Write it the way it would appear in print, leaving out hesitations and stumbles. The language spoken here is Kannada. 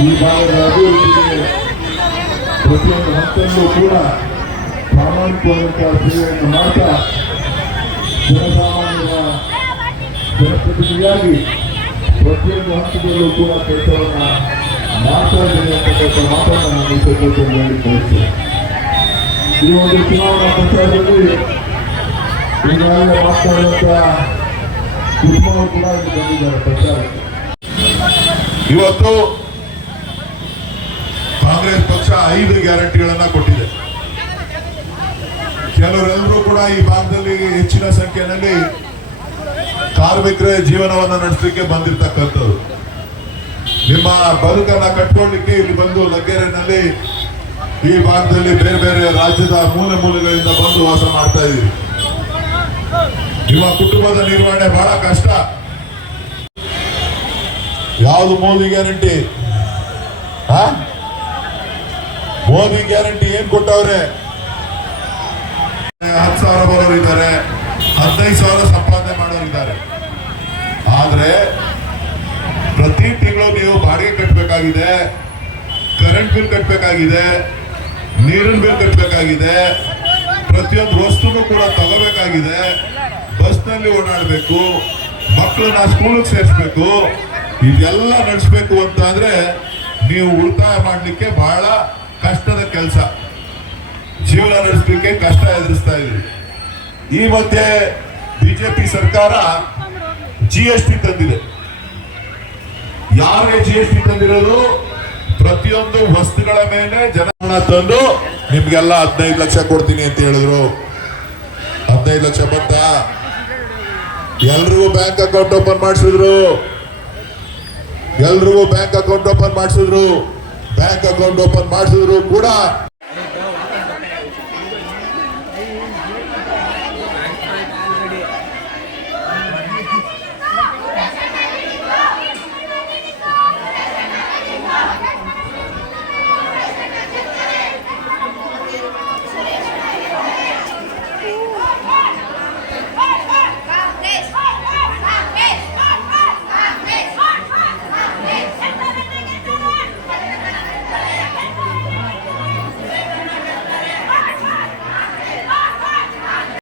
ಈ ಭಾಗದ ಅಭಿವೃದ್ಧಿಗೆ ಪ್ರತಿಯೊಂದು ಹಂತದಲ್ಲೂ ಕೂಡ ಪ್ರಾಮಾಣಿಕವಾದಂತಹ ಸೇವೆಯನ್ನು ಮಾಡ್ತಾ ಜನಸಾಮಾನ್ಯರ ಜನಪ್ರತಿನಿಧಿಯಾಗಿ ಪ್ರತಿಯೊಂದು ಹಂತದಲ್ಲೂ ಕೂಡ ಕೆಲಸವನ್ನ ಮಾಡ್ತಾ ಇದ್ದೇನೆ ಅಂತಕ್ಕಂಥ ಮಾತನ್ನು ನಾನು ಸಂದರ್ಭದಲ್ಲಿ ಹೇಳಿ ಬಯಸ್ತೇನೆ. ಈ ಒಂದು ಚುನಾವಣಾ ಪ್ರಚಾರದಲ್ಲಿ ಈಗಾಗಲೇ ಮಾತನಾಡುವಂತಹ ಕುಟುಂಬವರು ಕೂಡ ಇಲ್ಲಿ ಬಂದಿದ್ದಾರೆ ಪ್ರಚಾರಕ್ಕೆ. ಇವತ್ತು ಕಾಂಗ್ರೆಸ್ ಪಕ್ಷ 5 ಗ್ಯಾರಂಟಿಗಳನ್ನ ಕೊಟ್ಟಿದೆ. ಕೆಲವರೆಲ್ಲರೂ ಕೂಡ ಈ ಭಾಗದಲ್ಲಿ ಹೆಚ್ಚಿನ ಸಂಖ್ಯೆಯಲ್ಲಿ ಕಾರ್ಮಿಕರ ಜೀವನವನ್ನು ನಡೆಸಲಿಕ್ಕೆ ಬಂದಿರತಕ್ಕಂಥದ್ದು. ನಿಮ್ಮ ಬದುಕನ್ನ ಕಟ್ಕೊಳ್ಳಿಕ್ಕೆ ಇಲ್ಲಿ ಬಂದು ಲಗ್ಗೆರೆನಲ್ಲಿ ಈ ಭಾಗದಲ್ಲಿ ಬೇರೆ ಬೇರೆ ರಾಜ್ಯದ ಮೂಲೆ ಮೂಲೆಗಳಿಂದ ಬಂದು ವಾಸ ಮಾಡ್ತಾ ಇದ್ದೀವಿ. ನಿಮ್ಮ ಕುಟುಂಬದ ನಿರ್ವಹಣೆ ಬಹಳ ಕಷ್ಟ. ಯಾವುದು ಮೋದಿ ಗ್ಯಾರಂಟಿ? ಮೋದಿ ಗ್ಯಾರಂಟಿ ಏನ್ ಕೊಟ್ಟವ್ರೆ? 10,000 ಬರೋರು ಇದ್ದಾರೆ, 15,000 ಸಂಪಾದನೆ ಮಾಡೋರು ಇದ್ದಾರೆ. ಆದ್ರೆ ಪ್ರತಿ ತಿಂಗಳು ನೀವು ಬಾಡಿಗೆ ಕಟ್ಟಬೇಕಾಗಿದೆ, ಕರೆಂಟ್ ಬಿಲ್ ಕಟ್ಟಬೇಕಾಗಿದೆ, ನೀರಿನ ಬಿಲ್ ಕಟ್ಟಬೇಕಾಗಿದೆ, ಪ್ರತಿಯೊಂದು ವಸ್ತುನು ಕೂಡ ತಗೋಬೇಕಾಗಿದೆ, ಬಸ್ನಲ್ಲಿ ಓಡಾಡಬೇಕು, ಮಕ್ಕಳನ್ನ ಸ್ಕೂಲಿಗೆ ಸೇರಿಸ್ಬೇಕು. ಇದೆಲ್ಲ ನಡೆಸಬೇಕು ಅಂತ ಅಂದ್ರೆ ನೀವು ಉಳಿತಾಯ ಮಾಡಲಿಕ್ಕೆ ಬಹಳ ಕಷ್ಟದ ಕೆಲಸ. ಜೀವನ ನಡೆಸಲಿಕ್ಕೆ ಕಷ್ಟ ಎದುರಿಸ್ತಾ ಇದ್ರಿ. ಈ ಮಧ್ಯೆ ಬಿಜೆಪಿ ಸರ್ಕಾರ GST ತಂದಿದೆ. ಯಾರಿಗೆ GST ತಂದಿರೋದು? ಪ್ರತಿಯೊಂದು ವಸ್ತುಗಳ ಮೇಲೆ ಜನ ತಂದು ನಿಮ್ಗೆಲ್ಲ 15 ಲಕ್ಷ ಕೊಡ್ತೀನಿ ಅಂತ ಹೇಳಿದ್ರು. 15 ಲಕ್ಷ ಬಂತ? ಎಲ್ರಿಗೂ ಬ್ಯಾಂಕ್ ಅಕೌಂಟ್ ಓಪನ್ ಮಾಡಿಸಿದ್ರು. ಎಲ್ರಿಗೂ ಬ್ಯಾಂಕ್ ಅಕೌಂಟ್ ಓಪನ್ ಮಾಡಿಸಿದ್ರು. ಬ್ಯಾಂಕ್ ಅಕೌಂಟ್ ಓಪನ್ ಮಾಡಿಸಿದ್ರು ಕೂಡ